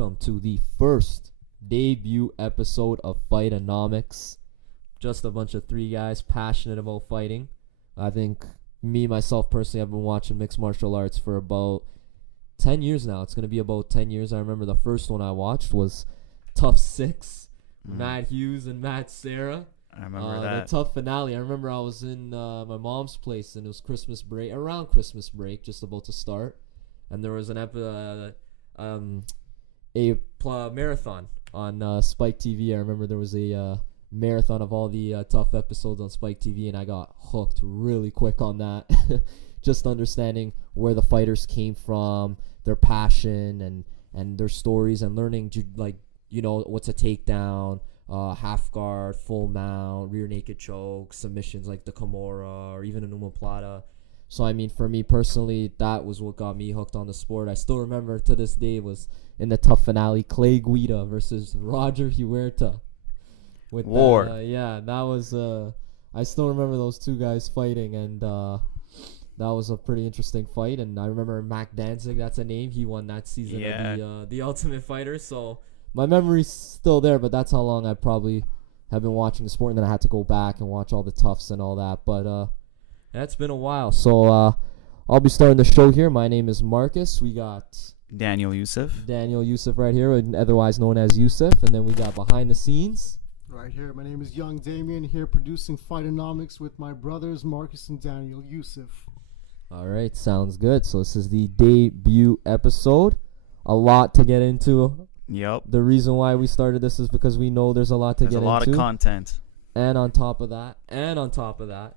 welcome to the first debut episode of Fightonomics. Just a bunch of three guys passionate about fighting. I think myself personally, I've been watching mixed martial arts for about 10 years now. It's going to be about 10 years. I remember the first one I watched was Tough 6, Matt Hughes and Matt Serra. I remember that. The tough finale. I remember I was in my mom's place, and it was Christmas break, around Christmas break, just about to start. And there was a marathon on Spike TV. I remember there was a marathon of all the tough episodes on Spike TV, and I got hooked really quick on that. Just understanding where the fighters came from, their passion, and their stories, and learning what's a takedown, half guard, full mount, rear naked choke, submissions like the Kimura or even an omoplata. So, I mean, for me personally, that was what got me hooked on the sport. I still remember to this day was in the tough finale, Clay Guida versus Roger Huerta. With War. That was, I still remember those two guys fighting, and that was a pretty interesting fight. And I remember Mac Danzig, that's a name. He won that season of the Ultimate Fighter. So my memory's still there, but that's how long I probably have been watching the sport. And then I had to go back and watch all the toughs and all that. But that's been a while. So I'll be starting the show here. My name is Marcus. We got Daniel Youssef right here, otherwise known as Youssef. And then we got behind the scenes. Right here, my name is Young Damien, here producing Fightonomics with my brothers Marcus and Daniel Youssef. All right, sounds good. So this is the debut episode. A lot to get into. Yep. The reason why we started this is because we know there's a lot to get into. There's a lot of content. And on top of that,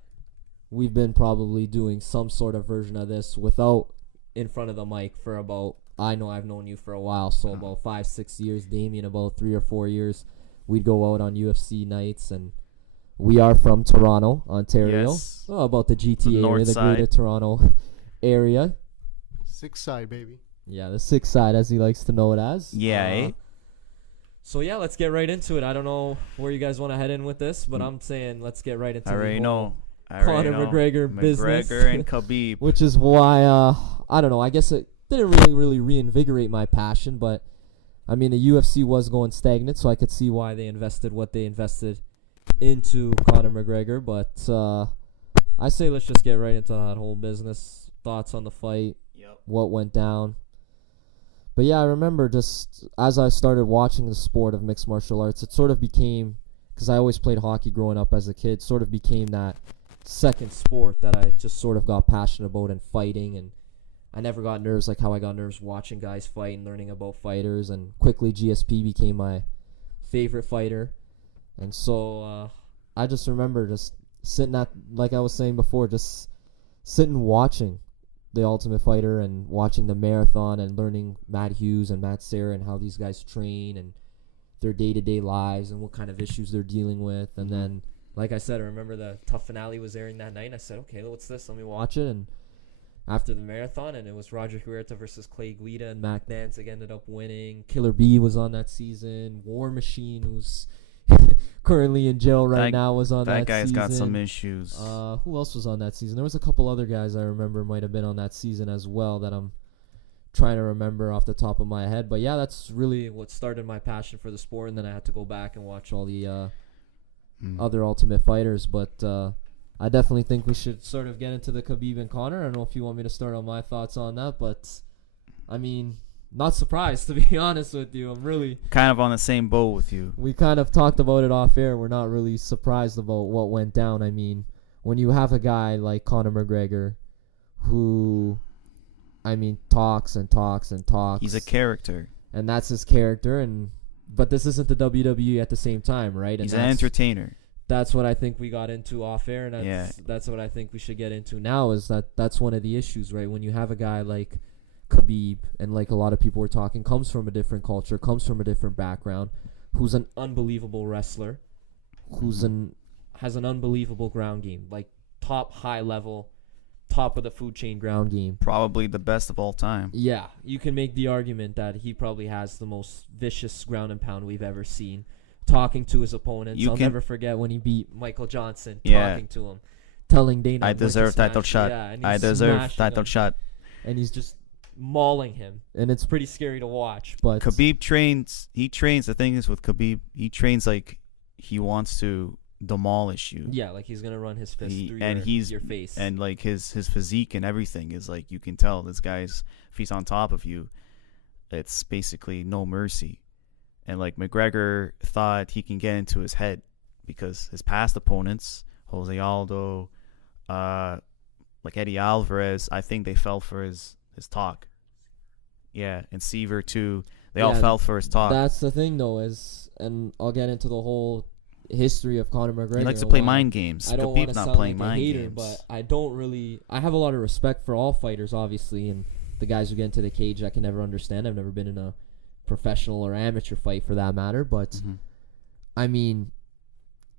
we've been probably doing some sort of version of this without in front of the mic for about, I know I've known you for a while, so about 5-6 years, Damien about 3 or 4 years. We'd go out on UFC nights, and we are from Toronto, Ontario. Yes. About the GTA area, the Greater Toronto area. Six side, baby. Yeah, the six side, as he likes to know it as. Yeah. So, yeah, let's get right into it. I don't know where you guys want to head in with this, but I'm saying let's get right into it. I already know. Conor McGregor business. McGregor and Khabib. Which is why, I don't know, I guess it didn't really reinvigorate my passion, but I mean, the UFC was going stagnant, so I could see why they invested what they invested into Conor McGregor. But I say let's just get right into that whole business. Thoughts on the fight, what went down. But yeah, I remember just as I started watching the sport of mixed martial arts, it sort of became, because I always played hockey growing up as a kid, sort of became that second sport that I just sort of got passionate about and fighting, and I never got nerves like how I got nerves watching guys fight and learning about fighters, and quickly GSP became my favorite fighter. And so I just remember just sitting at, like I was saying before, just sitting watching the Ultimate Fighter and watching the marathon and learning Matt Hughes and Matt Serra and how these guys train and their day-to-day lives and what kind of issues they're dealing with. And then, like I said, I remember the tough finale was airing that night, and I said, okay, what's this? Let me watch it. And after the marathon, and it was Roger Huerta versus Clay Guida, and Mac Danzig ended up winning. Killer B was on that season. War Machine, who's currently in jail now, was on that season. That guy's got some issues. Who else was on that season? There was a couple other guys I remember might have been on that season as well that I'm trying to remember off the top of my head. But yeah, that's really what started my passion for the sport, and then I had to go back and watch all the other Ultimate Fighters. But I definitely think we should sort of get into the Khabib and Conor. I don't know if you want me to start on my thoughts on that, but I mean, not surprised, to be honest with you. I'm really kind of on the same boat with you. We kind of talked about it off air. We're not really surprised about what went down. I mean, when you have a guy like Conor McGregor who, I mean, talks and talks and talks. He's a character. And that's his character, but this isn't the WWE at the same time, right? And he's an entertainer. That's what I think we got into off air, and that's what I think we should get into now, is that's one of the issues, right? When you have a guy like Khabib, and like a lot of people were talking, comes from a different culture, comes from a different background, who's an unbelievable wrestler, has an unbelievable ground game, like top high level, top of the food chain ground game. Probably the best of all time. Yeah, you can make the argument that he probably has the most vicious ground and pound we've ever seen. Talking to his opponents. I'll never forget when he beat Michael Johnson, talking to him, telling Dana, I deserve title shot. Yeah, I deserve title shot. And he's just mauling him, and it's pretty scary to watch. But Khabib trains. He trains. The thing is with Khabib, he trains like he wants to demolish you. yeah, like he's gonna run his fist through your face. And like his physique and everything is like, you can tell this guy's, if he's on top of you, it's basically no mercy. And like McGregor thought he can get into his head because his past opponents, Jose Aldo, like Eddie Alvarez, I think they fell for his talk. Yeah, and Seaver too. They all fell for his talk. That's the thing, though, and I'll get into the whole history of Conor McGregor. He likes to play mind games. I don't want to not sound playing like a mind hater, games. but I have a lot of respect for all fighters, obviously, and the guys who get into the cage I can never understand. I've never been in a professional or amateur fight for that matter, but I mean,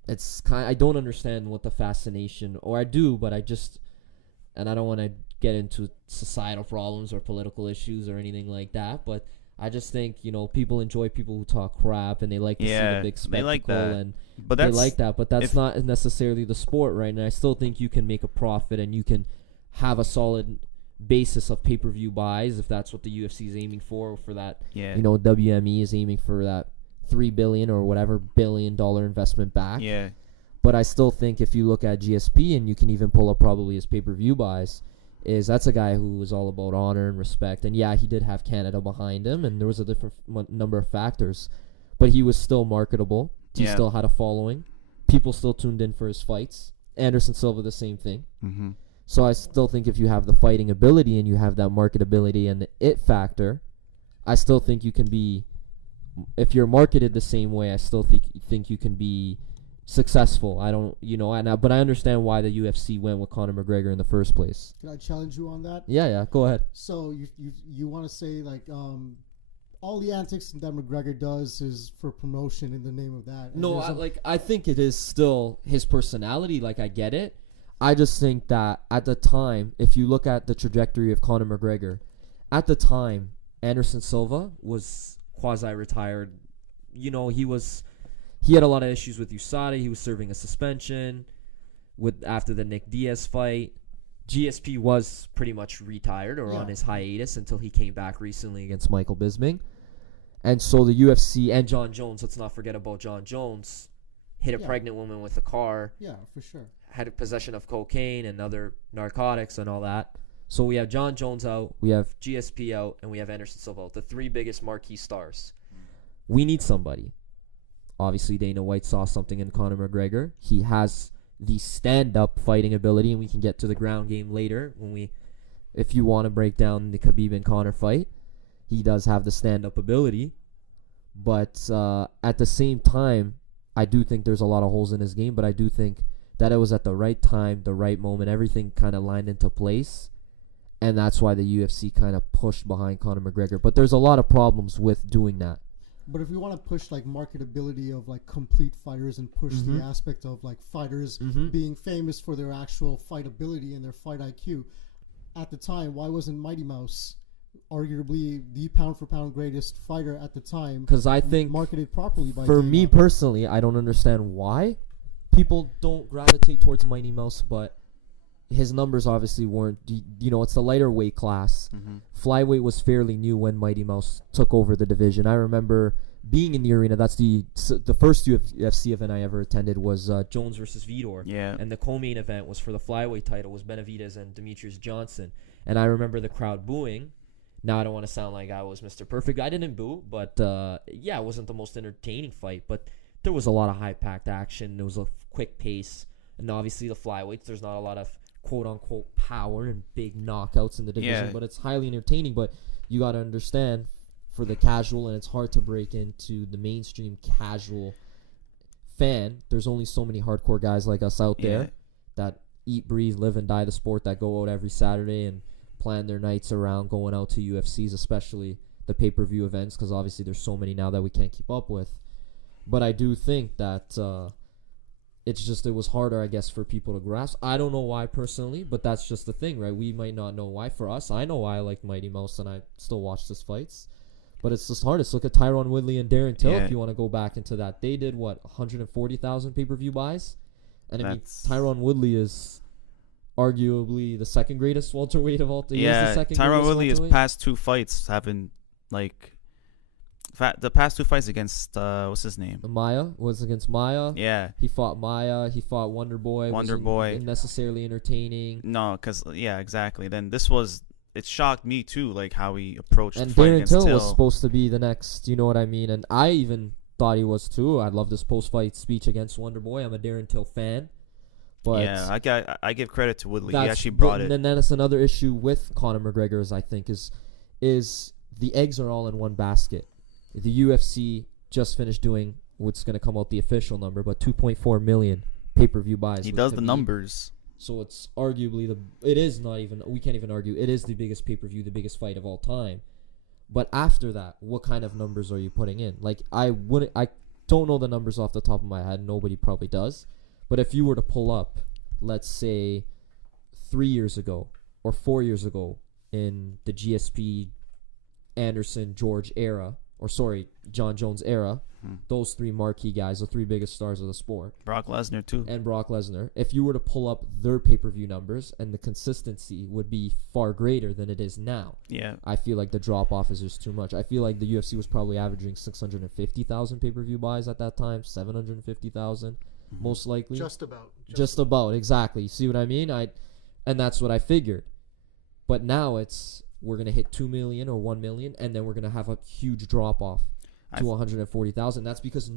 it's I don't understand what the fascination, or I do, but I don't want to get into societal problems or political issues or anything like that, but I just think, people enjoy people who talk crap, and they like to see the big spectacle, they like that. and But they like that, but that's not necessarily the sport, right? And I still think you can make a profit, and you can have a solid basis of pay-per-view buys if that's what the UFC is aiming for that. Yeah. WME is aiming for that $3 billion or whatever billion-dollar investment back. Yeah. But I still think if you look at GSP, and you can even pull up probably his pay-per-view buys, that's a guy who was all about honor and respect. And yeah, he did have Canada behind him, and there was a different number of factors, but he was still marketable. He still had a following. People still tuned in for his fights. Anderson Silva, the same thing. Mm-hmm. So I still think if you have the fighting ability and you have that marketability and the it factor, I still think you can be, if you're marketed the same way, I still think you can be successful. I don't, but I understand why the UFC went with Conor McGregor in the first place. Can I challenge you on that? Yeah, go ahead. So you want to say like all the antics that McGregor does is for promotion in the name of that? No, I think it is still his personality. Like, I get it. I just think that at the time, if you look at the trajectory of Conor McGregor, at the time, Anderson Silva was quasi-retired. He had a lot of issues with USADA. He was serving a suspension after the Nick Diaz fight. GSP was pretty much retired or on his hiatus until he came back recently against Michael Bisping. And so the UFC and John Jones, let's not forget about John Jones, hit a pregnant woman with a car. Yeah, for sure. Had a possession of cocaine and other narcotics and all that. So we have John Jones out, we have GSP out, and we have Anderson Silva out, the three biggest marquee stars. We need somebody. Obviously, Dana White saw something in Conor McGregor. He has the stand-up fighting ability, and we can get to the ground game later if you want to break down the Khabib and Conor fight. He does have the stand-up ability, but at the same time, I do think there's a lot of holes in his game, but I do think that it was at the right time, the right moment, everything kind of lined into place, and that's why the UFC kind of pushed behind Conor McGregor. But there's a lot of problems with doing that. But if we want to push like marketability of like complete fighters and push the aspect of like fighters being famous for their actual fight ability and their fight IQ, at the time, why wasn't Mighty Mouse arguably the pound for pound greatest fighter at the time? Because I think marketed properly by for Dana. me personally, I don't understand why people don't gravitate towards Mighty Mouse, but his numbers obviously weren't, it's the lighter weight class. Flyweight was fairly new when Mighty Mouse took over the division. I remember being in the arena. That's the first UFC event I ever attended was Jones versus Vitor. Yeah. And the co-main event was for the flyweight title, was Benavidez and Demetrius Johnson. And I remember the crowd booing. Now, I don't want to sound like I was Mr. Perfect. I didn't boo, but it wasn't the most entertaining fight, but there was a lot of high-packed action. There was a quick pace. And obviously the flyweights, there's not a lot of quote-unquote power and big knockouts in the division, but it's highly entertaining. But you got to understand, for the casual, and it's hard to break into the mainstream casual fan, there's only so many hardcore guys like us out there that eat, breathe, live, and die the sport, that go out every Saturday and plan their nights around going out to UFCs, especially the pay-per-view events, because obviously there's so many now that we can't keep up with. But I do think that it was harder, I guess, for people to grasp. I don't know why personally, but that's just the thing, right? We might not know why. For us, I know why I like Mighty Mouse, and I still watch his fights. But it's just hardest. Look at Tyron Woodley and Darren Till if you want to go back into that. They did, 140,000 pay-per-view buys? And I mean, Tyron Woodley is arguably the second greatest welterweight of all time. Yeah, Tyron Woodley, his past 2 fights haven't like. The past 2 fights against what's his name? Maya was against Maya. Yeah, he fought Maya. He fought Wonder Boy. Necessarily entertaining. No, exactly. Then this was. It shocked me too, like how he approached. And the fight Darren against Till Till was supposed to be the next. You know what I mean? And I even thought he was too. I love this post-fight speech against Wonder Boy. I'm a Darren Till fan. But yeah, I give credit to Woodley. He actually brought it. And then that's another issue with Conor McGregor, I think, is the eggs are all in one basket. The UFC just finished doing what's going to come out the official number, but 2.4 million pay-per-view buys. He does the numbers. So it's arguably we can't even argue, it is the biggest pay-per-view, the biggest fight of all time. But after that, what kind of numbers are you putting in? Like, I don't know the numbers off the top of my head. Nobody probably does. But if you were to pull up, let's say, 3 years ago or 4 years ago in the GSP Anderson George era, John Jones era, those 3 marquee guys, the 3 biggest stars of the sport. Brock Lesnar too. And Brock Lesnar. If you were to pull up their pay-per-view numbers, and the consistency would be far greater than it is now. Yeah. I feel like the drop-off is just too much. I feel like the UFC was probably averaging 650,000 pay-per-view buys at that time, 750,000 most likely. Just about. Just about, exactly. You see what I mean? And that's what I figured. But now we're going to hit 2 million or 1 million, and then we're going to have a huge drop-off to 140,000. That's because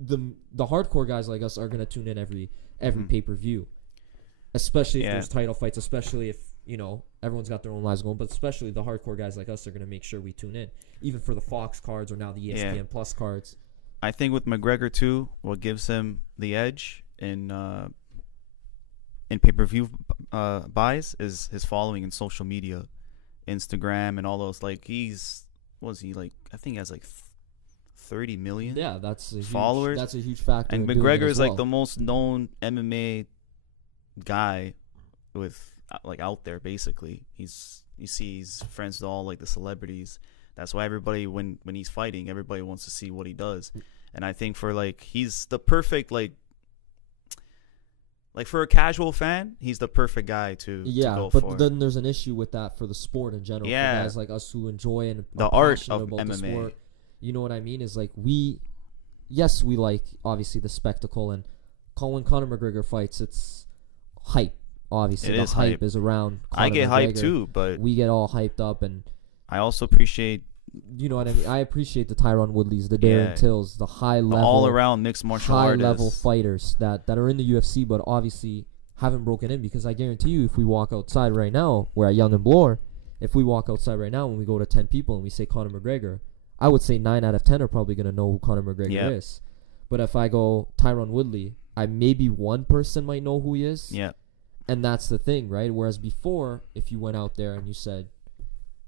the hardcore guys like us are going to tune in every pay-per-view, especially if there's title fights, especially if, everyone's got their own lives going, but especially the hardcore guys like us are going to make sure we tune in, even for the Fox cards or now the ESPN Plus cards. I think with McGregor too, what gives him the edge in pay-per-view buys is his following in social media, Instagram and all those. Like I think he has like 30 million. Yeah, that's a followers. That's a huge factor. And McGregor is like the most known MMA guy with out there. Basically, you see he's friends with all like the celebrities. That's why everybody when he's fighting, everybody wants to see what he does. And I think for he's the perfect for a casual fan, he's the perfect guy to go for. But then there's an issue with that for the sport in general. Yeah. For guys like us who enjoy and the are art of about MMA. The sport. You know what I mean? Is we like obviously the spectacle, and when Conor McGregor fights, it's hype. Obviously, the hype is around Conor I get McGregor. hyped too, but we get all hyped up, and I also appreciate. You know what I mean? I appreciate the Tyron Woodleys, the Darren Tills, the high level, all around mixed martial artists, high level fighters that are in the UFC, but obviously haven't broken in. Because I guarantee you, if we walk outside right now, we're at Young and Bloor. If we walk outside right now and we go to 10 people and we say Conor McGregor, I would say 9 out of 10 are probably gonna know who Conor McGregor is. But if I go Tyron Woodley, maybe one person might know who he is. Yeah. And that's the thing, right? Whereas before, if you went out there and you said,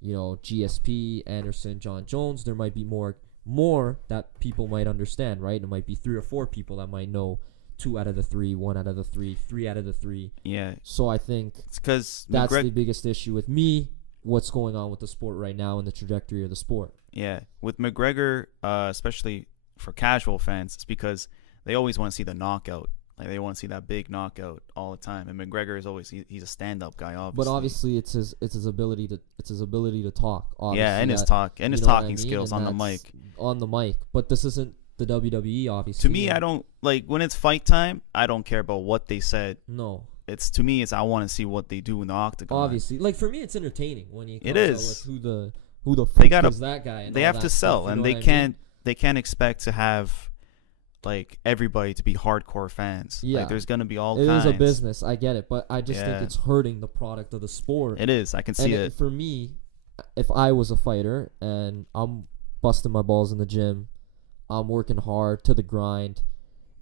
GSP, Anderson, John Jones, there might be more that people might understand, right? It might be 3 or 4 people that might know 2 out of the 3, 1 out of the 3, 3 out of the 3. Yeah. So I think it's because that's the biggest issue with me, what's going on with the sport right now and the trajectory of the sport. Yeah. With McGregor, especially for casual fans, it's because they always want to see the knockout. They want to see that big knockout all the time, and McGregor is always he's a stand-up guy, obviously. But obviously, it's his ability to talk. Obviously, and his talking skills on the mic. On the mic, but this isn't the WWE, obviously. To me, I don't when it's fight time. I don't care about what they said. No, to me, I want to see what they do in the octagon. Obviously, for me, it's entertaining when you. It is with who the fuck is that guy? And they have to sell, stuff, and they can't expect to have. Everybody to be hardcore fans. Yeah. There's going to be all kinds. It is a business. I get it. But I just think it's hurting the product of the sport. It is. I can see it. For me, if I was a fighter and I'm busting my balls in the gym, I'm working hard to the grind,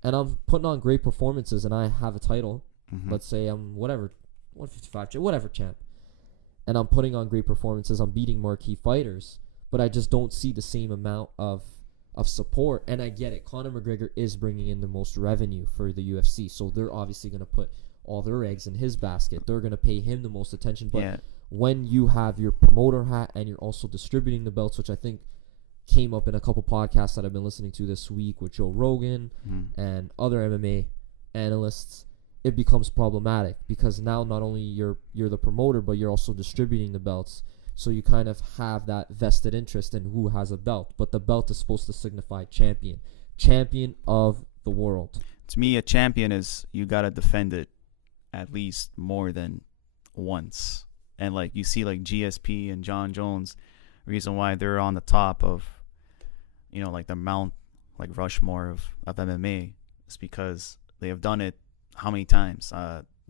and I'm putting on great performances, and I have a title. Mm-hmm. Let's say I'm 155, whatever champ. And I'm putting on great performances. I'm beating marquee fighters. But I just don't see the same amount of support, and I get it. Conor McGregor is bringing in the most revenue for the UFC, so they're obviously going to put all their eggs in his basket. They're going to pay him the most attention. But when you have your promoter hat and you're also distributing the belts, which I think came up in a couple podcasts that I've been listening to this week with Joe Rogan and other MMA analysts, it becomes problematic because now not only you're the promoter, but you're also distributing the belts. So you kind of have that vested interest in who has a belt. But the belt is supposed to signify champion of the world. To me, a champion is you got to defend it at least more than once. And like you see like GSP and John Jones, reason why they're on the top of, like the Mount, like Rushmore of MMA is because they have done it how many times?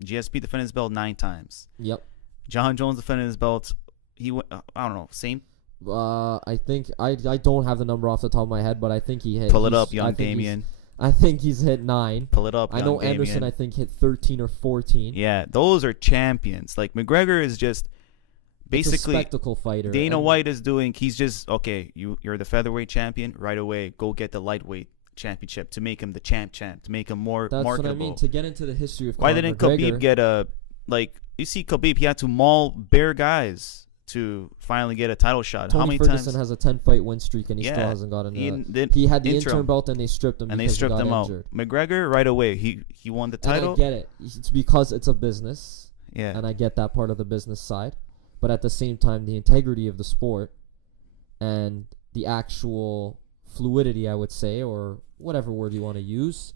GSP defended his belt 9 times. Yep. John Jones defended his belt. He went, I don't know, same. I think I don't have the number off the top of my head, but I think he hit. Pull it up, young Damien. I think he's hit 9. Pull it up, I young know Anderson. Damien. I think hit 13 or 14. Yeah, those are champions. Like McGregor is just basically it's a spectacle fighter. Dana White is doing. He's just okay. You're the featherweight champion right away. Go get the lightweight championship to make him the champ to make him more That's marketable. what I mean. To get into the history of why Conor didn't McGregor, Khabib get a you see Khabib? He had to maul bare guys to finally get a title shot. Tony How many Ferguson times? has a 10-fight win streak and he still hasn't gotten it. He had the interim belt and they stripped him. And they because stripped he got him injured. out. McGregor right away. He won the title. And I get it. It's because it's a business. Yeah. And I get that part of the business side. But at the same time, the integrity of the sport and the actual fluidity, I would say, or whatever word you want to use,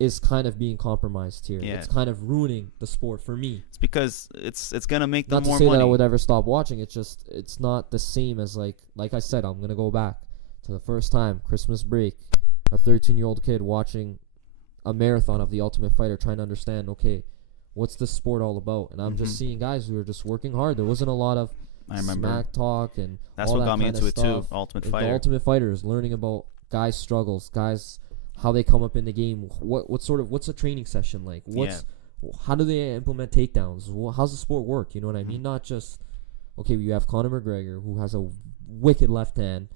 is kind of being compromised here. Yeah. It's kind of ruining the sport for me. It's because it's gonna make them Not to more say money. that I would ever stop watching. It's just it's not the same as like I said. I'm gonna go back to the first time Christmas break, a 13-year-old kid watching a marathon of The Ultimate Fighter, trying to understand. Okay, what's this sport all about? And I'm just seeing guys who are just working hard. There wasn't a lot of smack talk and that's all what that got me kind into of it stuff. too. Ultimate The Fighter. Ultimate Fighter is learning about guys' struggles, guys how they come up in the game. What's a training session like? How do they implement takedowns? How's the sport work? You know what I mean? Not just okay. You have Conor McGregor who has a wicked left hand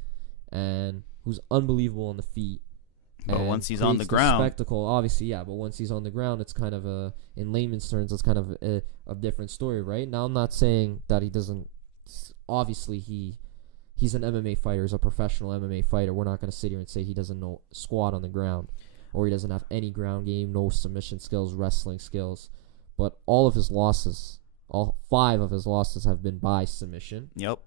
and who's unbelievable on the feet. But and once he's on the creates ground, spectacle, obviously, yeah. But once he's on the ground, it's kind of in layman's terms, it's kind of a different story, right? Now, I'm not saying that he doesn't. Obviously, he's an MMA fighter. He's a professional MMA fighter. We're not going to sit here and say he doesn't know squat on the ground, or he doesn't have any ground game, no submission skills, wrestling skills. But all 5 of his losses have been by submission. Yep.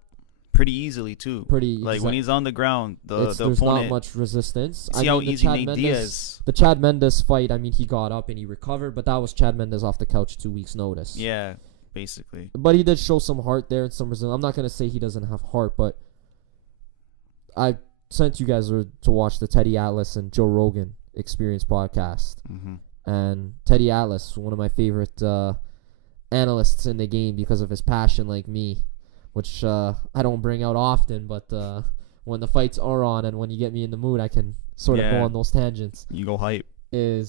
Pretty easily too. When he's on the ground, the there's opponent. not much resistance. See how easy Nate Diaz. The Chad Mendes fight. I mean, he got up and he recovered, but that was Chad Mendes off the couch 2 weeks' notice. Yeah, basically. But he did show some heart there and some resilience. I'm not gonna say he doesn't have heart, but I sent you guys to watch the Teddy Atlas and Joe Rogan Experience podcast. And Teddy Atlas, one of my favorite analysts in the game because of his passion, like me, which I don't bring out often, but when the fights are on and when you get me in the mood, I can sort of go on those tangents. You go hype. A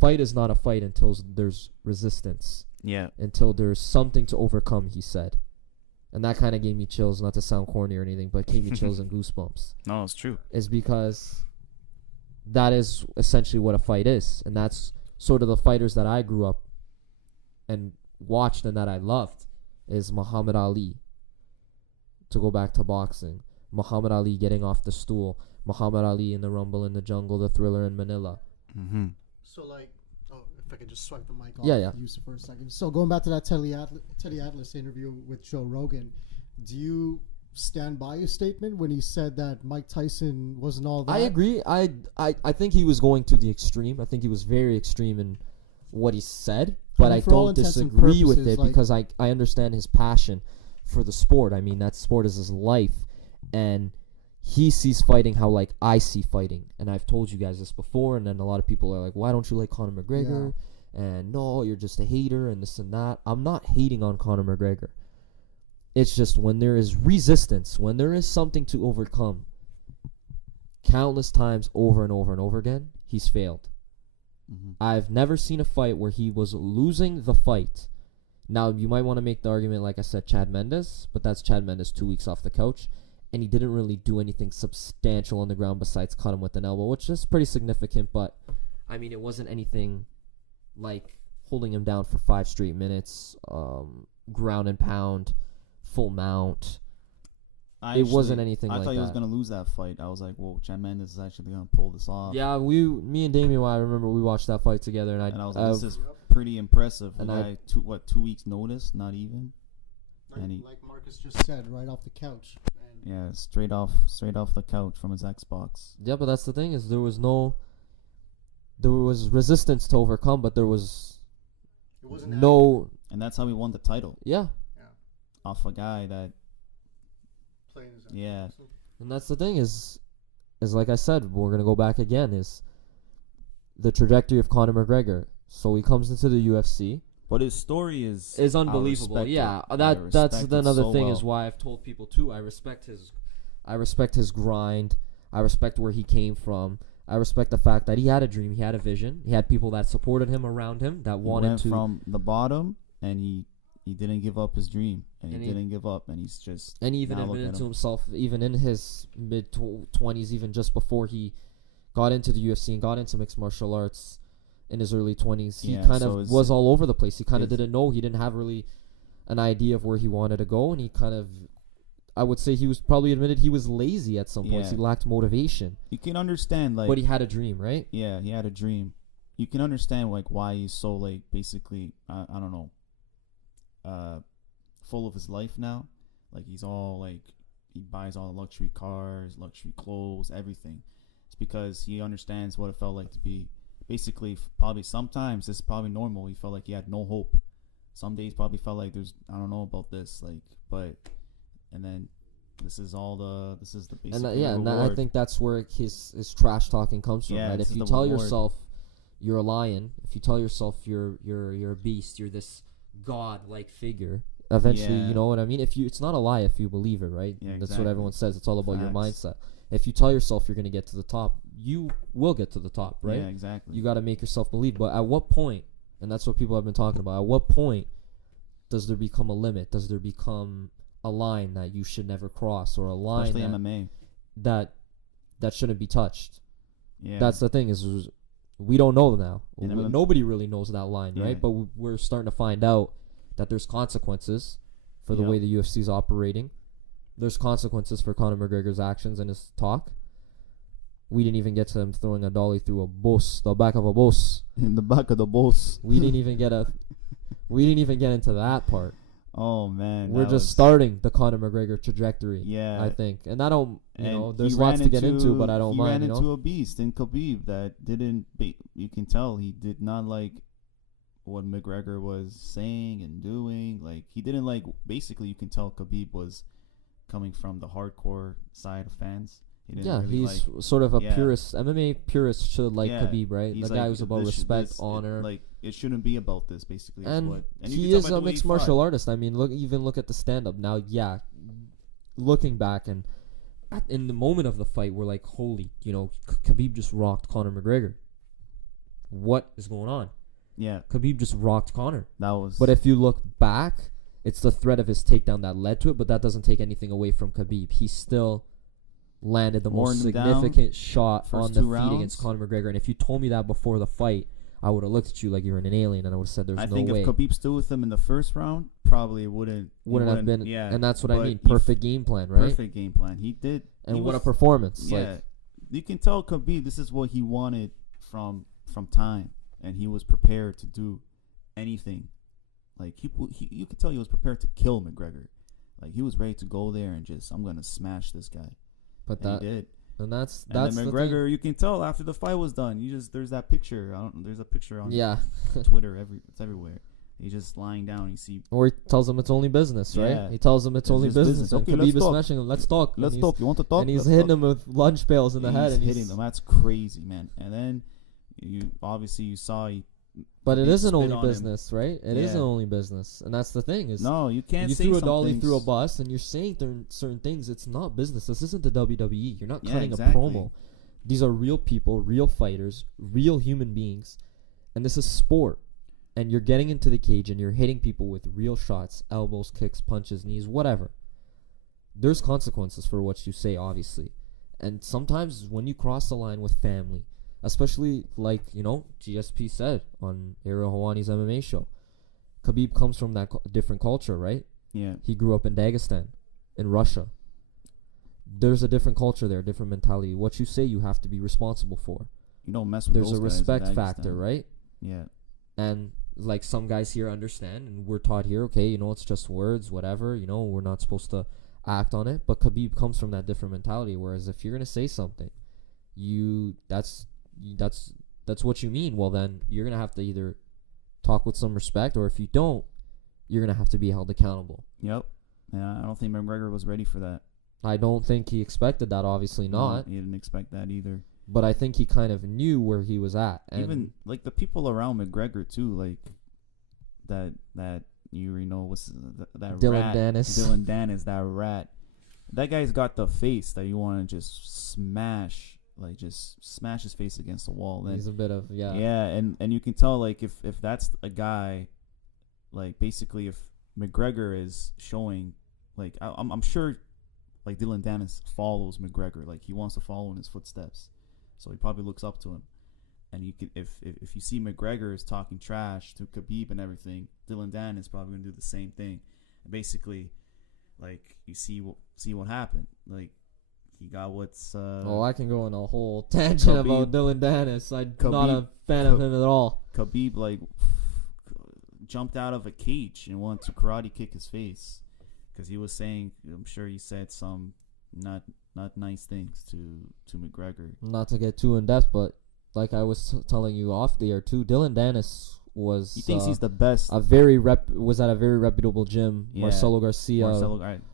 fight is not a fight until there's resistance. Yeah. Until there's something to overcome, he said. And that kind of gave me chills, not to sound corny or anything, but gave me chills and goosebumps. No, it's true. Is because that is essentially what a fight is. And that's sort of the fighters that I grew up and watched and that I loved. Is Muhammad Ali. To go back to boxing, Muhammad Ali getting off the stool, Muhammad Ali in the Rumble in the Jungle, the Thriller in Manila. So if I could just swipe the mic off, use it for a second. So going back to that Teddy Atlas interview with Joe Rogan, do you stand by his statement when he said that Mike Tyson wasn't all that? I agree. I think he was going to the extreme. I think he was very extreme in what he said. But I don't disagree with it because I understand his passion for the sport. I mean, that sport is his life. And he sees fighting how, like, I see fighting. And I've told you guys this before. And then a lot of people are like, why don't you like Conor McGregor? Yeah. And no, you're just a hater and this and that. I'm not hating on Conor McGregor. It's just when there is resistance, when there is something to overcome, countless times over and over and over again, he's failed. I've never seen a fight where he was losing the fight. Now, you might want to make the argument, like I said, Chad Mendes, but that's Chad Mendes 2 weeks off the couch, and he didn't really do anything substantial on the ground besides cut him with an elbow, which is pretty significant, but, I mean, it wasn't anything like holding him down for 5 straight minutes, ground and pound, full mount. it wasn't anything I like thought he was that. gonna lose that fight. I was like, whoa, Chad Mendes is actually gonna pull this off. Yeah, me and Damien, I remember we watched that fight together, and And I was like, this is pretty impressive. and The guy, 2 weeks notice, not even. Like Marcus just said, right off the couch. And Yeah, straight off the couch from his Xbox. Yeah, but that's the thing is there was resistance to overcome, but there was it wasn't no. And that's how he won the title. Yeah, Off a guy that, playing his yeah. and that's the thing is like I said, we're gonna go back again, is the trajectory of Conor McGregor. So he comes into the UFC. But his story is Unbelievable. I respect Yeah, it. that's I respect another it so thing well. is why I've told people too. I respect his grind. I respect where he came from. I respect the fact that he had a dream, he had a vision, he had people that supported him around him that He wanted went to. from the bottom, and he didn't give up his dream, and And he he- didn't give up, and he's just. And he even now look admitted at to him. himself, even in his mid 20s, even just before he got into the UFC and got into mixed martial arts in his early 20s, he Yeah, kind so of his- was all over the place. He kind of his- didn't know. He didn't have really an idea of where he wanted to go, and he kind of, I would say he was probably admitted he was lazy at some points. Yeah. He lacked motivation, You can understand, like, but he had a dream, right? yeah, he had a dream. You can understand like why he's so like basically I don't know, full of his life now. Like he's all like he buys all the luxury cars, luxury clothes, everything. It's because he understands what it felt like to be basically probably sometimes it's probably normal. He felt like he had no hope. Some days probably felt like there's I don't know about this like but and then this is the basic And and I reward. think that's where his trash talking comes from, Yeah, right? this If is you the tell reward. yourself you're a lion, if you tell yourself you're a beast, you're this god-like figure, eventually, Yeah. you know what I mean? It's not a lie if you believe it, right? Yeah, That's what exactly. everyone says. It's all about your Facts. mindset. If you tell yourself you're going to get to the top, you will get to the top, right? Yeah, exactly. You got to make yourself believe. But at what point, and that's what people have been talking about, at what point does there become a limit? Does there become a line that you should never cross, or a line Especially that, MMA. that shouldn't be touched? Yeah. That's the thing is we don't know now. In MMA Nobody really knows that line, Yeah. right? But we're starting to find out that there's consequences for the Yep. way the UFC is operating. There's consequences for Conor McGregor's actions and his talk. We didn't even get to him throwing a dolly through the back of a bus. in the back of the boss. We didn't even get into that part. Oh man, We're that just was- starting the Conor McGregor trajectory. Yeah, I think, and I don't, and there's he lots ran to get into, but I don't he mind. ran You into know, a beast in Khabib that didn't. You can tell he did not like what McGregor was saying and doing. Like he didn't like. Basically, you can tell Khabib was coming from the hardcore side of fans. He didn't yeah, really he's like, sort of a yeah. purist. MMA purist should like Yeah, Khabib, right? he's The guy like, who's about this- respect, this- honor, like it shouldn't be about this. Basically, is and what, you he can tell is by the a way mixed he martial fought. artist. I mean, look at the stand up now. Yeah, looking back and in the moment of the fight, we're like, holy, Khabib just rocked Conor McGregor. What is going on? Yeah, Khabib just rocked Conor. that was. But if you look back, it's the threat of his takedown that led to it, but that doesn't take anything away from Khabib. He still landed the most Worn him down significant shot first on the 2 feet rounds. against Conor McGregor. And if you told me that before the fight, I would have looked at you like you're an alien, and I would have said there's I no think way. if Khabib stood with him in the first round, probably wouldn't Wouldn't have been. Yeah, And that's what I but mean. he Perfect game plan, right? Perfect game plan. He did. And he what a was- performance. Yeah, Like, you can tell Khabib this is what he wanted from time, and he was prepared to do anything. Like you could tell he was prepared to kill McGregor. Like he was ready to go there and just I'm gonna smash this guy. but And that he did. and that's And then the thing. McGregor, you can tell after the fight was done. There's that picture. There's a picture on Yeah. Twitter. It's everywhere. He's just lying down. You see. Or he tells him it's only business, right? Yeah. He tells him it's It's only just business. business. And Okay, Khabib let's is talk. smashing him. Let's talk. Let's and talk. You want to talk? And he's Let's hitting talk. him with lunch pails in the head. He's And hitting them. That's crazy, man. And then you saw he. But it Khabib isn't spit only on him. business, right? It Yeah. isn't only business, and that's the thing is. No, you can't you say threw a some dolly things. through a bus, and you're saying certain things. It's not business. This isn't the WWE. You're not Yeah, cutting exactly. a promo. These are real people, real fighters, real human beings, and this is sport. And you're getting into the cage and you're hitting people with real shots, elbows, kicks, punches, knees, whatever. There's consequences for what you say, obviously. And sometimes when you cross the line with family, especially like, GSP said on Ariel Hawani's MMA show, Khabib comes from that different culture, right? Yeah. He grew up in Dagestan, in Russia. there's a different culture there, different mentality. What you say, you have to be responsible for. You don't mess with There's those a guys to respect that factor, extent. right? Yeah. And like some guys here understand, and we're taught here, okay, you know, it's just words, whatever, you know, we're not supposed to act on it. But Khabib comes from that different mentality. Whereas if you're gonna say something, that's what you mean. Well, then you're gonna have to either talk with some respect, or if you don't, you're gonna have to be held accountable. Yep. Yeah, I don't think McGregor was ready for that. I don't think he expected that. Obviously not. No, he didn't expect that either. But I think he kind of knew where he was at. And Even like the people around McGregor too, like that you know what's that Dylan rat, Dennis. Dylan Dennis, that rat. That guy's got the face that you want to just smash his face against the wall. Then he's a bit of yeah, and you can tell like if that's a guy, like basically if McGregor is showing, like I'm sure, like Dylan Dennis follows McGregor, like he wants to follow in his footsteps, so he probably looks up to him. And you can if you see McGregor is talking trash to Khabib and everything, Dylan Dennis is probably gonna do the same thing. And basically, like you see what happened. Like he got what's. I can go on a whole tangent about Dylan Dennis. I'm not a fan of him at all. Khabib like jumped out of a cage and wanted to karate kick his face because he was saying, I'm sure he said some not nice things to McGregor. Not to get too in depth, but like I was telling you off the air too, Dylan Dennis was. He thinks he's the best. Was at a very reputable gym. Yeah. Marcelo Garcia,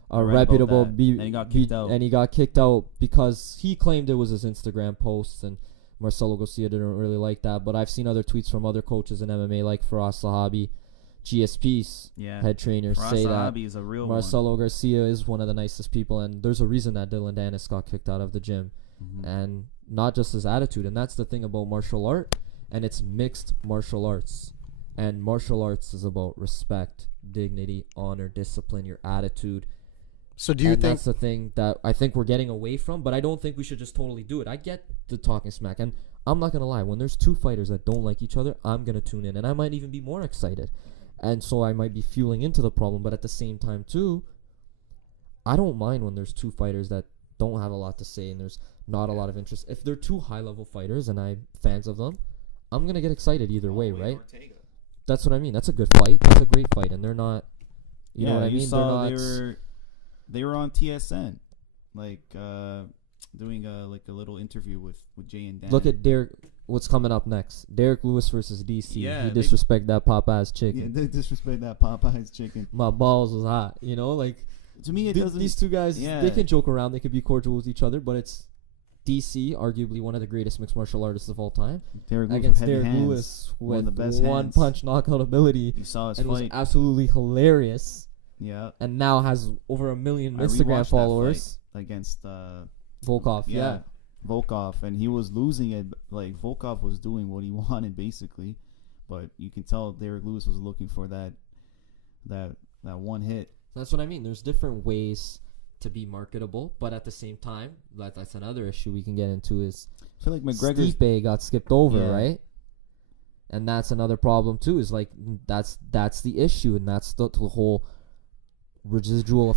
a reputable. and he got kicked out. And he got kicked out because he claimed it was his Instagram posts, and Marcelo Garcia didn't really like that. But I've seen other tweets from other coaches in MMA, like Faraz Sahabi, GSP's head trainer, say that is a real Marcelo Garcia is one of the nicest people, and there's a reason that Dylan Dennis got kicked out of the gym. Mm-hmm. And not just his attitude. And that's the thing about martial art, and it's mixed martial arts. And martial arts is about respect, dignity, honor, discipline, your attitude. So do you think that's the thing that I think we're getting away from, but I don't think we should just totally do it. I get the talking smack, and I'm not going to lie. When there's two fighters that don't like each other, I'm going to tune in, and I might even be more excited. And so I might be fueling into the problem, but at the same time, too, I don't mind when there's two fighters that don't have a lot to say and there's not a lot of interest. If they're two high-level fighters and I'm fans of them, I'm going to get excited either way, right? Ortega. That's what I mean. That's a good fight. That's a great fight. And they're not, you know what I mean? Saw they're not. They were on TSN, like doing a little interview with Jay and Dan. Look at Derek. What's coming up next? Derek Lewis versus DC. Yeah, he disrespect that Popeye's chicken. Yeah, they disrespect that Popeye's chicken. My balls was hot. You know, like to me, it doesn't. These two guys, they can joke around. They could be cordial with each other, but it's DC, arguably one of the greatest mixed martial artists of all time, against Derek Lewis with one punch knockout ability. You saw his fight. It was fight. Absolutely hilarious. Yeah. And now has over 1 million Instagram followers. Against Volkov. Yeah. Volkov, and he was losing it. Like Volkov was doing what he wanted basically, but you can tell Derek Lewis was looking for that one hit. That's what I mean. There's different ways to be marketable, but at the same time, that's another issue we can get into is I feel like McGregor Stipe got skipped over, right? And that's another problem too. Is like that's the issue, and that's the whole residual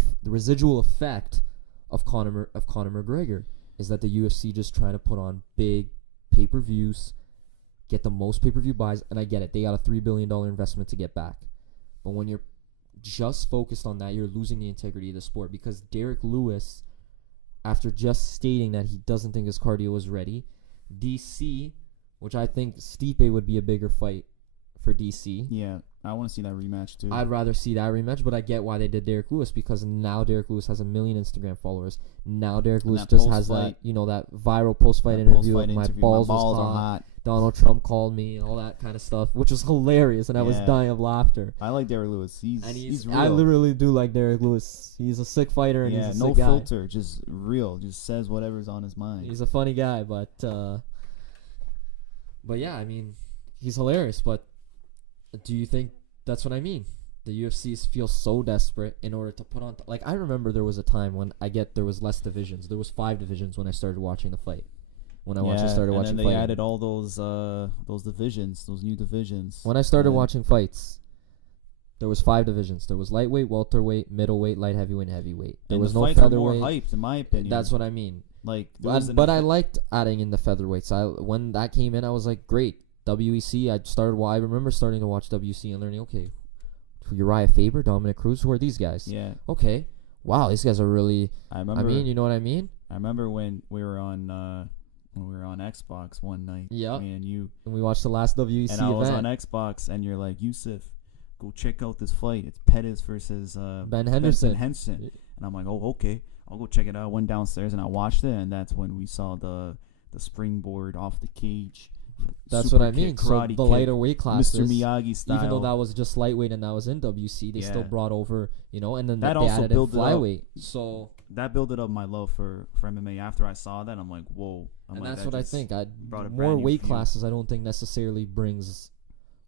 effect of Conor McGregor is that the UFC just trying to put on big pay-per-views, get the most pay-per-view buys, and I get it. They got a $3 billion investment to get back. But when you're just focused on that, you're losing the integrity of the sport, because Derek Lewis, after just stating that he doesn't think his cardio is ready, DC, which I think Stipe would be a bigger fight for DC. Yeah, I want to see that rematch too. I'd rather see that rematch, but I get why they did Derek Lewis, because now Derek Lewis has 1 million Instagram followers. Now Derek Lewis just has that, that viral post-fight interview of my balls was hot. Donald Trump called me, all that kind of stuff, which was hilarious, and I was dying of laughter. I like Derek Lewis. He's real. I literally do like Derek Lewis. He's a sick fighter, and he's a sick guy. No filter, just real, just says whatever's on his mind. He's a funny guy, but yeah, I mean, he's hilarious. But do you think that's what I mean? The UFC feels so desperate in order to put on. I remember there was a time when there was less divisions. There was 5 divisions when I started watching the fight. When I started watching fighting. They added all those divisions, those new divisions. When I started watching fights, There was 5 divisions. There was lightweight, welterweight, middleweight, light heavyweight, and heavyweight. There And was the no fights were featherweight. more hyped, in my opinion. That's what I mean. Like, But I liked adding in the featherweights. When that came in, I was like, great. WEC. I remember starting to watch WEC and learning. Okay, Uriah Faber, Dominic Cruz. Who are these guys? Yeah. Okay. Wow, these guys are really. I remember. you know what I mean. I remember when we were on Xbox one night. Yeah. Me and you. And we watched the last WEC And I was on event. Xbox, and you're like, Yusuf, go check out this fight. It's Pettis versus Ben Henderson. And I'm like, oh, okay. I'll go check it out. Went downstairs and I watched it, and that's when we saw the springboard off the cage. That's Super what I kick, mean. So karate the kick, lighter weight classes, Mr. Miyagi style. even though that was just lightweight and that was in WC, they still Yeah. brought over, and then That they also added in built it up. flyweight. So that built up my love for MMA. After I saw that, I'm like, whoa. and that's what I think. brought a More brand new weight view. classes, I don't think necessarily brings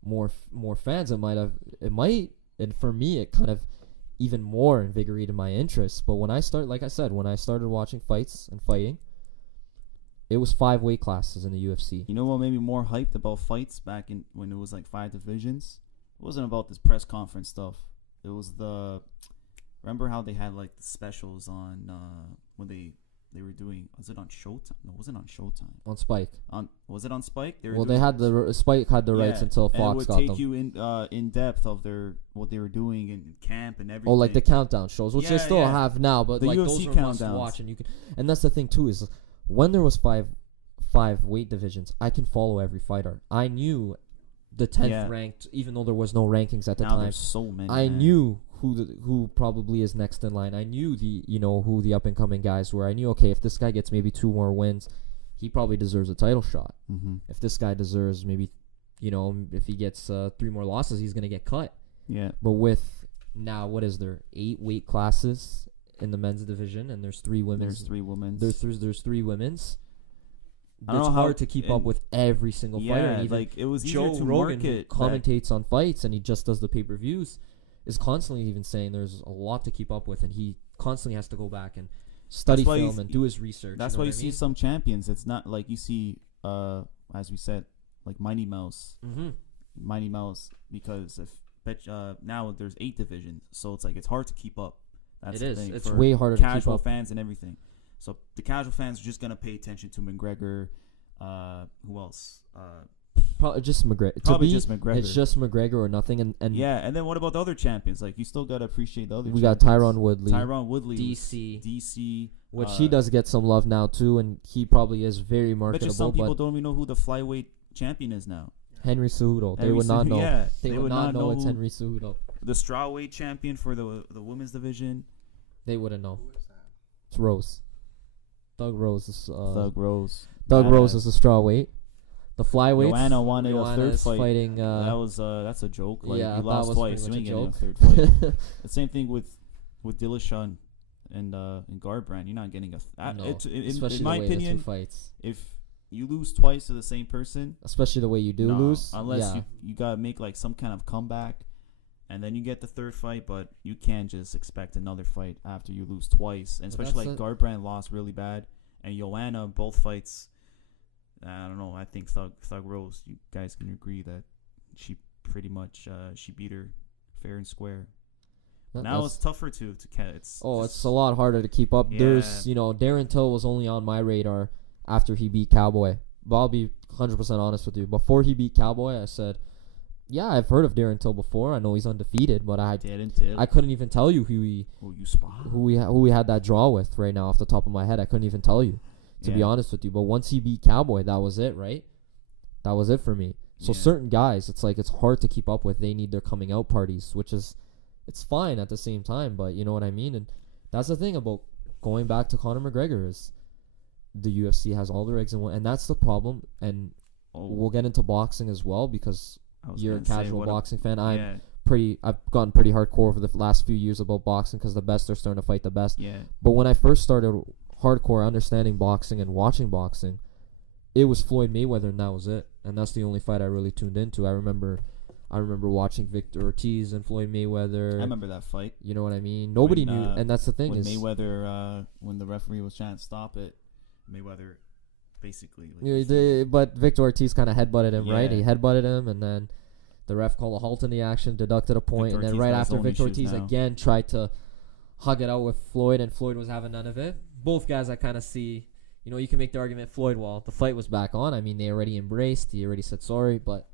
more fans. It might, and for me, it kind of even more invigorated my interest. But when I started watching fights and fighting, it was 5 weight classes in the UFC. You know what made me more hyped about fights back in when it was like 5 divisions? It wasn't about this press conference stuff. It was remember how they had like the specials on when they were doing, was it on Showtime? No, it wasn't on Showtime. On Spike. Was it on Spike? They had Spike had the rights until Fox got them. It them. would take you in depth of what they were doing in camp and everything. Oh, like the countdown shows, which they still Yeah. have now, but The like UFC those are must countdowns. watch, and that's the thing too, is when there was five weight divisions, I can follow every fighter. I knew the 10th ranked, even though there was no rankings at the now time. There's so many. I knew who probably is next in line. I knew who the up and coming guys were. I knew, okay, if this guy gets maybe 2 more wins, he probably deserves a title shot. Mm-hmm. If this guy deserves maybe, if he gets 3 more losses, he's gonna get cut. Yeah. But with now, what is there? 8 weight classes in the men's division, and there's 3 women's. There's 3 women's. There's 3 women's. I don't It's know how- hard to keep up with every single fighter. And even like it was Joe easier to Rogan, who market. commentates on fights, and he just does the pay-per-views, is constantly even saying there's a lot to keep up with, and he constantly has to go back and study why film and do his research. That's you know why what you I see mean? some champions. It's not like you see, as we said, like Mighty Mouse. Mm-hmm. Mighty Mouse, because now there's 8 divisions, so it's like it's hard to keep up. That's It the is. thing It's for way harder to keep casual up. fans and everything. So the casual fans are just gonna pay attention to McGregor. Who else? Probably just McGregor. Probably just McGregor. It's just McGregor or nothing. And Yeah, and then what about the other champions? Like you still gotta appreciate the other. we got champions. Tyron Woodley, DC, which he does get some love now too, and he probably is very I bet you marketable. some people But don't even know who the flyweight champion is now. Henry Cejudo, they Henry would not Cejudo, know. yeah, they would not know it's who- Henry Cejudo. The strawweight champion for the women's division. They wouldn't know. It's Rose. Doug Rose is Thug Rose. Doug Rose is the strawweight. The flyweights. Joanna wanted a Joanna third is fight. fighting. That's a joke. Like yeah, you that lost was twice. You pretty ain't much a getting a joke. third fight. The same thing with Dillashaw and Garbrandt. You're not getting No, in especially my the way the 2 opinion, fights. if you lose twice to the same person, Especially the way you do no, lose. unless yeah. you gotta make like some kind of comeback, and then you get the third fight. But you can't just expect another fight after you lose twice, and But especially like that's Garbrandt lost really bad, and Joanna both fights. I don't know. I think Thug Rose. You guys can agree that she pretty much she beat her fair and square. Now it's tougher to catch. It's a lot harder to keep up. Yeah. There's, Darren Till was only on my radar after he beat Cowboy. But I'll be 100% honest with you. Before he beat Cowboy, I said, yeah, I've heard of Darren Till before. I know he's undefeated, but I couldn't even tell you who we had that draw with right now off the top of my head. I couldn't even tell you, to be honest with you. But once he beat Cowboy, that was it, right? That was it for me. So certain guys, it's like it's hard to keep up with. They need their coming out parties, which is, it's fine at the same time, but you know what I mean? And that's the thing about going back to Conor McGregor is the UFC has all their eggs in one, and that's the problem. And we'll get into boxing as well because you're a casual boxing fan. I've gotten pretty hardcore over the last few years about boxing because the best are starting to fight the best. Yeah. But when I first started hardcore understanding boxing and watching boxing, it was Floyd Mayweather, and that was it. And that's the only fight I really tuned into. I remember watching Victor Ortiz and Floyd Mayweather. I remember that fight. You know what I mean? Nobody knew, and that's the thing when is Mayweather, when the referee was trying to stop it, Mayweather basically. but Victor Ortiz kind of headbutted him, right? He headbutted him, and then The ref called a halt in the action, deducted a point, Victor and then Ortiz right has after own Victor issues Ortiz now. again tried to hug it out with Floyd, and Floyd was having none of it. Both guys I kind of see, you can make the argument Floyd, well, the fight was back on. I mean, they already embraced, he already said sorry, but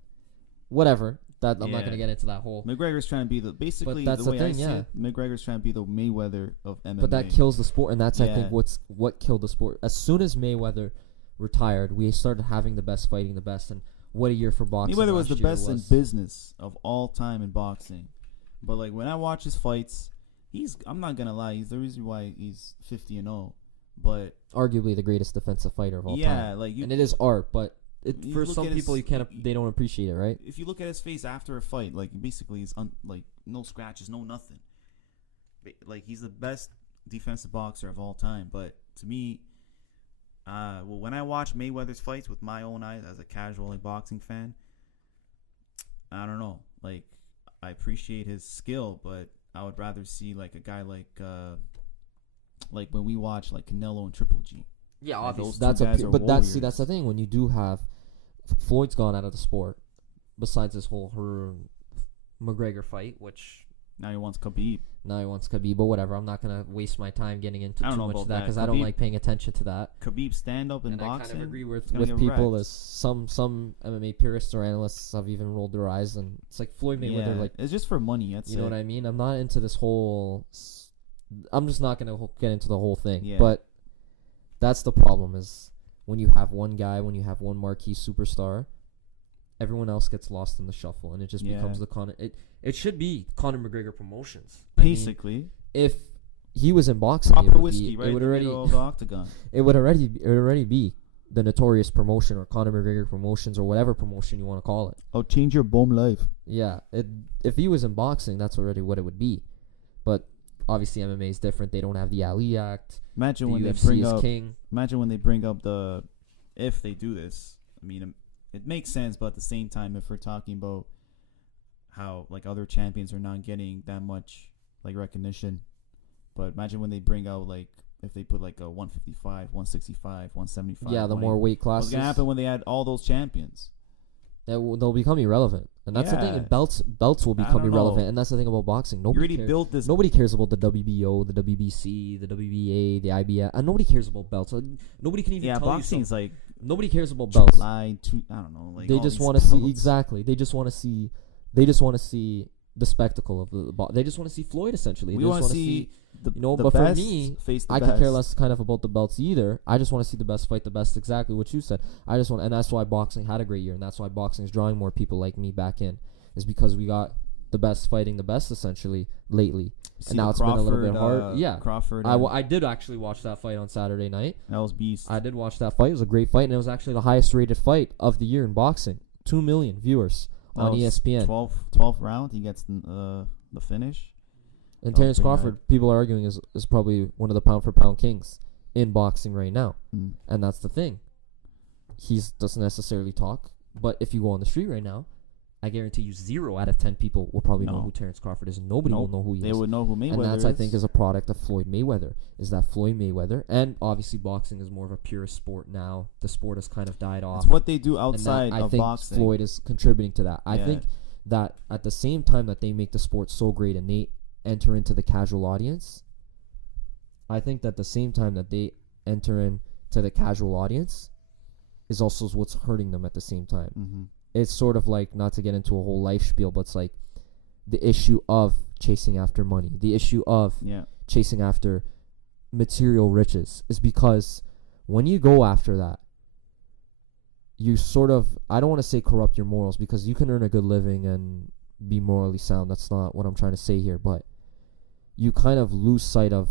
whatever. I'm not going to get into that whole. McGregor's trying to be basically that's the way the I thing, see yeah. it, McGregor's trying to be the Mayweather of MMA. But that kills the sport, and that's I think Yeah. what killed the sport. As soon as Mayweather retired, we started having the best fighting the best, and what a year for boxing. Mayweather was the last year best in business of all time in boxing. But like when I watch his fights, I'm not gonna lie, he's the reason why he's 50-0. But Arguably the greatest defensive fighter of all time. yeah, like And it is art, but You for look some at people his- they don't appreciate it, right? if you look at his face after a fight, like basically he's like no scratches, no nothing. Like he's the best defensive boxer of all time. But to me, when I watch Mayweather's fights with my own eyes as a casual like boxing fan, I don't know. Like I appreciate his skill, but I would rather see like a guy like when we watch like Canelo and Triple G. Yeah, Like, obviously those that's two guys a are but that's warriors. the thing when you do have Floyd's gone out of the sport. Besides this whole McGregor fight, which Now he wants Khabib. now he wants Khabib, but whatever. I'm not gonna waste my time getting into I don't too know much about of that that. because I don't Khabib- like paying attention to that. Khabib stand up in And I boxing. kind of agree with gonna get people wrecked. as some MMA purists or analysts have even rolled their eyes, and it's like Floyd Mayweather, Yeah, like it's just for money. That's you know it. what I mean. I'm not into this whole. I'm just not gonna get into the whole thing. Yeah. But that's the problem is when you have one guy, when you have one marquee superstar, everyone else gets lost in the shuffle, and it just becomes the Conor. It should be Conor McGregor Promotions. I mean, Basically, if he was in boxing, proper it would whiskey, be, right? it would in the already middle of the octagon. it would already be the Notorious Promotion or Conor McGregor Promotions or whatever promotion you want to call it. I'll change your bum life. Yeah, if he was in boxing, that's already what it would be. But obviously MMA is different. They don't have the Ali Act. Imagine The when they UFC bring is up. king. Imagine when they bring up if they do this. I mean, it makes sense, but at the same time, if we're talking about how like other champions are not getting that much like recognition, but imagine when they bring out like if they put like a 155, 165, 175. Yeah, the like, more weight what's classes. gonna happen when they add all those champions? They'll become irrelevant, and that's the thing. Yeah. And belts will I become don't irrelevant, know. and that's the thing about boxing. You Nobody already cares. built this. Nobody cares about the WBO, the WBC, the WBA, the IBF, and nobody cares about belts. Nobody can even Yeah, tell you boxing's something. like Nobody cares about belts. July to I don't know. Like They all just these want to see belts. exactly. They just want to see. They just want to see the spectacle of the. They just want to see Floyd essentially. We They want just to wanna see the but for best me, face the I best. could care less kind of about the belts either. I just want to see the best fight the best. Exactly what you said. I just want, and that's why boxing had a great year, and that's why boxing is drawing more people like me back in, is because we got the best fighting the best essentially lately. See And now the it's been a little bit Crawford, hard. Yeah, Crawford. I did actually watch that fight on Saturday night. that was beast. I did watch that fight. It was a great fight, and it was actually the highest rated fight of the year in boxing. 2 million viewers That on was ESPN. 12th round. He gets the finish. And That was Terrence pretty Crawford, people are arguing, is probably one of the pound for pound kings in boxing right now. Mm. And that's the thing. He doesn't necessarily talk, but if you go on the street right now, I guarantee you 0 out of 10 people will probably know No. who Terrence Crawford is, and nobody will Nope. know who he They is. would know who Mayweather And that's, is. I think, is a product of Floyd Mayweather. Is that Floyd Mayweather, and obviously boxing is more of a purist sport now. The sport has kind of died off. It's what they do And that, outside I of think boxing. Floyd is contributing to that. I Yeah. think that at the same time that they make the sport so great and they enter into the casual audience, I think that the same time that they enter into the casual audience is also what's hurting them at the same time. Mm-hmm. It's sort of like, not to get into a whole life spiel, but it's like the issue of chasing after money, the issue of Yeah. chasing after material riches, is because when you go after that, you sort of, I don't want to say corrupt your morals, because you can earn a good living and be morally sound. That's not what I'm trying to say here, but you kind of lose sight of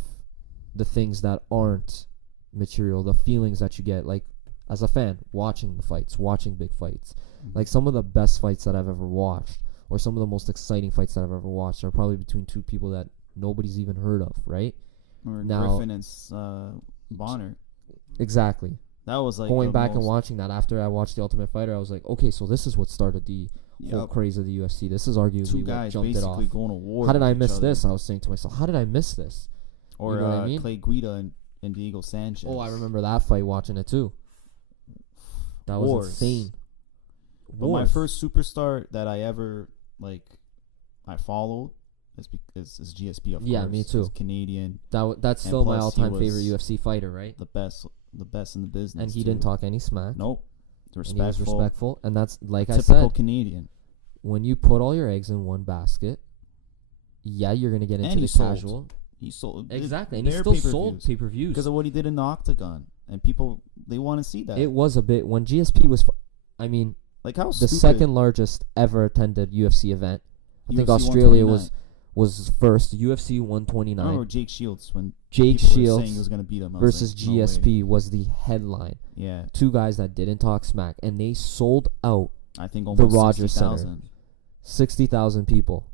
the things that aren't material, the feelings that you get, like as a fan, watching the fights, watching big fights. Like some of the best fights that I've ever watched, or some of the most exciting fights that I've ever watched, are probably between two people that nobody's even heard of, right? Or Now- Griffin and Bonner. Exactly. That was like Going the back and most- watching that after I watched The Ultimate Fighter, I was like, okay, so this is what started the whole Yup. craze of the UFC. This is arguably Two what guys jumped it off. basically going to war. How did I with each miss other. this? I was saying to myself, how did I miss this? Or You know what I mean? Clay Guida and Diego Sanchez. Oh, I remember that fight, watching it too. That was Wars. insane. But my first superstar that I ever I followed is GSP, of course. Yeah, me too. He's Canadian. That's still my all-time favorite UFC fighter, right? The best in the business. And he didn't talk any smack. Nope. And he was respectful, and that's like I typical said. Canadian. When you put all your eggs in one basket, yeah, you're gonna get into the casual. He sold exactly, and he still sold pay-per-views because of what he did in the octagon, and people they want to see that. It was a bit when GSP was, like how the stupid. second largest ever attended UFC event. I think UFC Australia 129. was first. UFC I 129. remember Jake Shields when Jake people were Shields saying he was gonna beat him versus no way. GSP was the headline. Yeah, Two guys that didn't talk smack, and they sold out I think the almost Rogers 60,000. 60,000 people.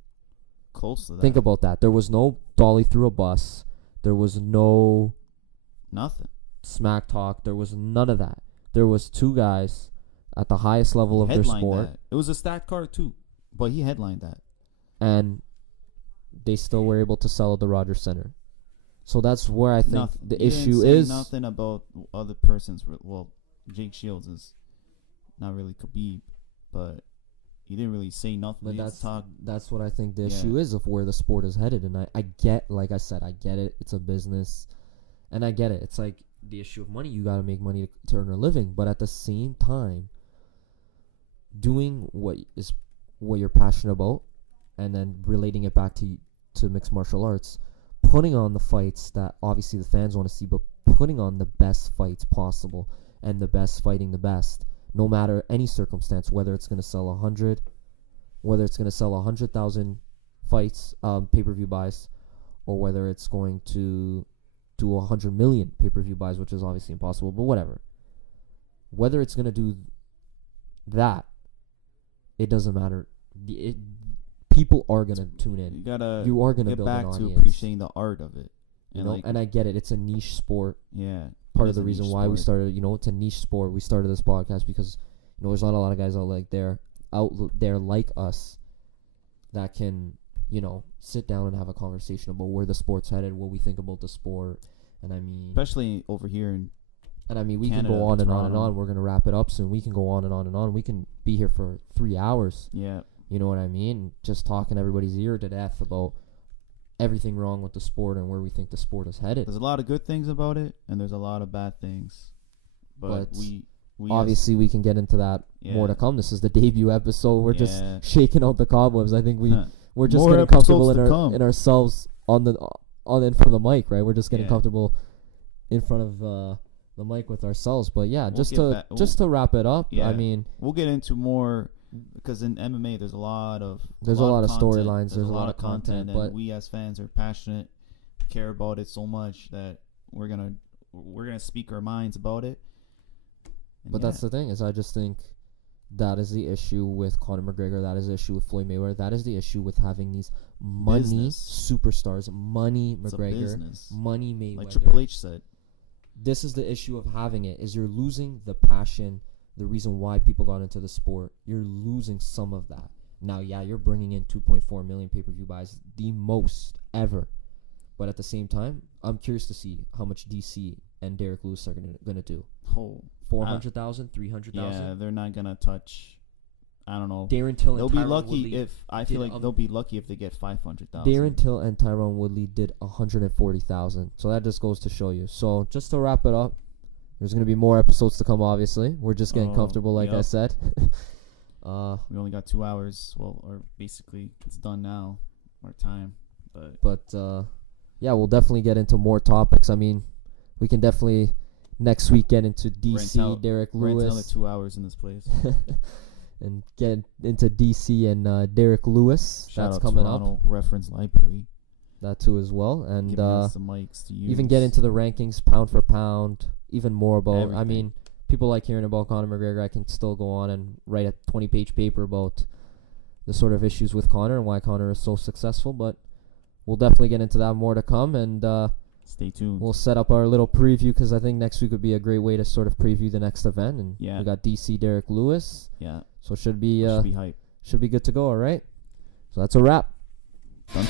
Close to that. Think about that. There was no dolly through a bus. There was no nothing. Smack talk. There was none of that. There was two guys at the highest level of their sport. That. It was a stat card too, but he headlined that. And they still were able to sell at the Rogers Center. So that's where I think the issue is. Nothing about other persons. Well, Jake Shields is not really Khabib, but he didn't really say nothing. But that's what I think the issue is of where the sport is headed. And I get, like I said, I get it. It's a business. And I get it. It's like the issue of money. You got to make money to earn a living. But at the same time, doing what you're passionate about and then relating it back to mixed martial arts, putting on the fights that obviously the fans want to see, but putting on the best fights possible and the best fighting the best. No matter any circumstance, whether it's going to sell 100, whether it's going to sell 100,000 fights, pay-per-view buys, or whether it's going to do 100 million pay-per-view buys, which is obviously impossible, but whatever. Whether it's going to do that, it doesn't matter. People are going to tune in. You are going to build an audience. Get back to appreciating the art of it. And I get it. It's a niche sport. Yeah. Part of the reason why we started, it's a niche sport. We started this podcast because, there's not a lot of guys out there like us that can, sit down and have a conversation about where the sport's headed, what we think about the sport. And especially over here in we Canada, can go on and Toronto. on and on. We're going to wrap it up soon. We can go on and on and on. We can be here for 3 hours. Yeah. You know what I mean? Just talking everybody's ear to death about everything wrong with the sport and where we think the sport is headed. There's a lot of good things about it, and there's a lot of bad things. But we obviously we can get into that more to come. This is the debut episode. We're just shaking out the cobwebs. I think we're just getting comfortable in ourselves in front of the mic, right? We're just getting comfortable in front of the mic with ourselves. But just to wrap it up, we'll get into more. Because in MMA, there's a lot of storylines. There's a lot of content, but and we as fans are passionate, care about it so much that we're gonna speak our minds about it. But that's the thing, is I just think that is the issue with Conor McGregor. That is the issue with Floyd Mayweather. That is the issue with having these money superstars, money McGregor, money Mayweather. Like Triple H said, this is the issue of having it. Is you're losing the passion. The reason why people got into the sport, you're losing some of that. Now, you're bringing in 2.4 million pay-per-view buys, the most ever. But at the same time, I'm curious to see how much DC and Derek Lewis are gonna do. 400,000, 300,000. Yeah, they're not gonna touch. I don't know. Darren Till they'll and be Tyron lucky Woodley if they'll be lucky if they get 500,000. Darren Till and Tyron Woodley did 140,000. So that just goes to show you. So just to wrap it up. There's going to be more episodes to come, obviously. We're just getting comfortable, like I said. We only got 2 hours. Well, or basically, it's done now. Our time. But we'll definitely get into more topics. We can definitely, next week, get into DC, Derek Lewis. Rent another 2 hours in this place. And get into DC and Derek Lewis. Shout out coming Toronto up. Reference Library. That too as well. And giving us some mics to use. Even get into the rankings, pound for pound. Even more about, everything. People like hearing about Conor McGregor. I can still go on and write a 20-page paper about the sort of issues with Conor and why Conor is so successful. But we'll definitely get into that more to come. And stay tuned. We'll set up our little preview because I think next week would be a great way to sort of preview the next event. And we got DC Derek Lewis. Yeah. So should be hype. Should be good to go, all right? So that's a wrap. Done.